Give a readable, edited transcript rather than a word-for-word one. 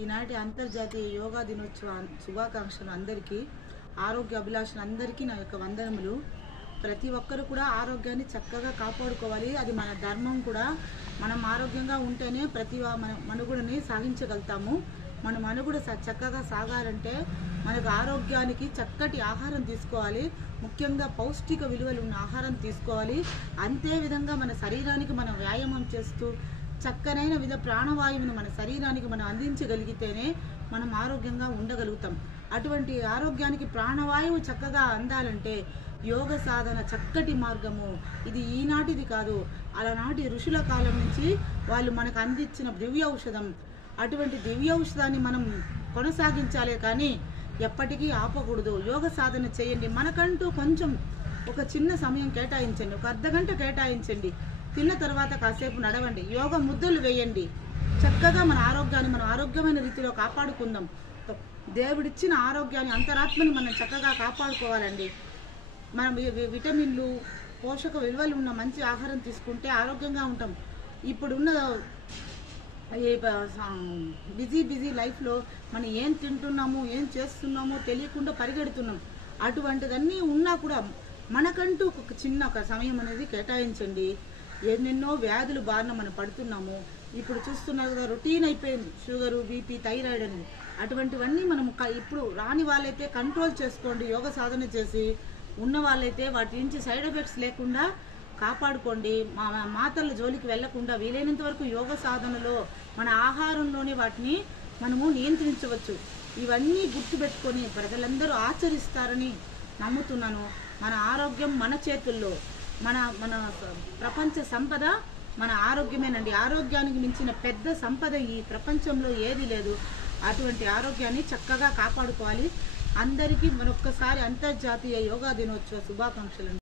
ఈనాటి అంతర్జాతీయ యోగా దినోత్సవ శుభాకాంక్షలు అందరికీ, ఆరోగ్య అభిలాషులందరికీ నా యొక్క వందనములు. ప్రతి ఒక్కరు కూడా ఆరోగ్యాన్ని చక్కగా కాపాడుకోవాలి. అది మన ధర్మం కూడా. మనం ఆరోగ్యంగా ఉంటేనే మన మనుగడని సాగించగలుగుతాము. మన మనుగడ చక్కగా సాగాలంటే మనకు ఆరోగ్యానికి చక్కటి ఆహారం తీసుకోవాలి. ముఖ్యంగా పౌష్టిక విలువలు ఉన్న ఆహారం తీసుకోవాలి. అంతేవిధంగా మన శరీరానికి మనం వ్యాయామం చేస్తూ చక్కనైన ప్రాణవాయువును మన శరీరానికి మనం అందించగలిగితేనే మనం ఆరోగ్యంగా ఉండగలుగుతాం. అటువంటి ఆరోగ్యానికి ప్రాణవాయువు చక్కగా అందాలంటే యోగ సాధన చక్కటి మార్గము. ఇది ఈనాటిది కాదు, అలనాటి ఋషుల కాలం నుంచి వాళ్ళు మనకు అందించిన దివ్య ఔషధం. అటువంటి దివ్య ఔషధాన్ని మనం కొనసాగించాలే కానీ ఎప్పటికీ ఆపకూడదు. యోగ సాధన చేయండి. మనకంటూ కొంచెం ఒక చిన్న సమయం కేటాయించండి. ఒక అర్ధగంట కేటాయించండి. తిన్న తర్వాత కాసేపు నడవండి. యోగ ముద్రలు వేయండి. చక్కగా మన ఆరోగ్యాన్ని మనం ఆరోగ్యమైన రీతిలో కాపాడుకుందాం. దేవుడిచ్చిన ఆరోగ్యాన్ని, అంతరాత్మని మనం చక్కగా కాపాడుకోవాలండి. మనం విటమిన్లు, పోషక విలువలు ఉన్న మంచి ఆహారం తీసుకుంటే ఆరోగ్యంగా ఉంటాం. ఇప్పుడున్న బిజీ లైఫ్లో మనం ఏం తింటున్నాము, ఏం చేస్తున్నామో తెలియకుండా పరిగెడుతున్నాం. అటువంటిదన్నీ ఉన్నా కూడా మనకంటూ ఒక చిన్న సమయం అనేది కేటాయించండి. ఎన్నెన్నో వ్యాధులు బారిన మనం పడుతున్నాము. ఇప్పుడు చూస్తున్నారు కదా, రొటీన్ అయిపోయింది షుగరు, బీపీ, థైరాయిడ్ అని. అటువంటివన్నీ మనం ఇప్పుడు రాని వాళ్ళైతే కంట్రోల్ చేసుకోండి. యోగ సాధన చేసి ఉన్న వాళ్ళైతే వాటి నుంచి సైడ్ ఎఫెక్ట్స్ లేకుండా కాపాడుకోండి. మాతల జోలికి వెళ్లకుండా వీలైనంత వరకు యోగ సాధనలో మన ఆహారంలోనే వాటిని మనము నియంత్రించవచ్చు. ఇవన్నీ గుర్తుపెట్టుకొని ప్రజలందరూ ఆచరిస్తారని నమ్ముతున్నాను. మన ఆరోగ్యం మన చేతుల్లో. మన ప్రపంచ సంపద మన ఆరోగ్యమేనండి. ఆరోగ్యానికి మించిన పెద్ద సంపద ఈ ప్రపంచంలో ఏది లేదు. అటువంటి ఆరోగ్యాన్ని చక్కగా కాపాడుకోవాలి. అందరికీ మరొక్కసారి అంతర్జాతీయ యోగా దినోత్సవ శుభాకాంక్షలు.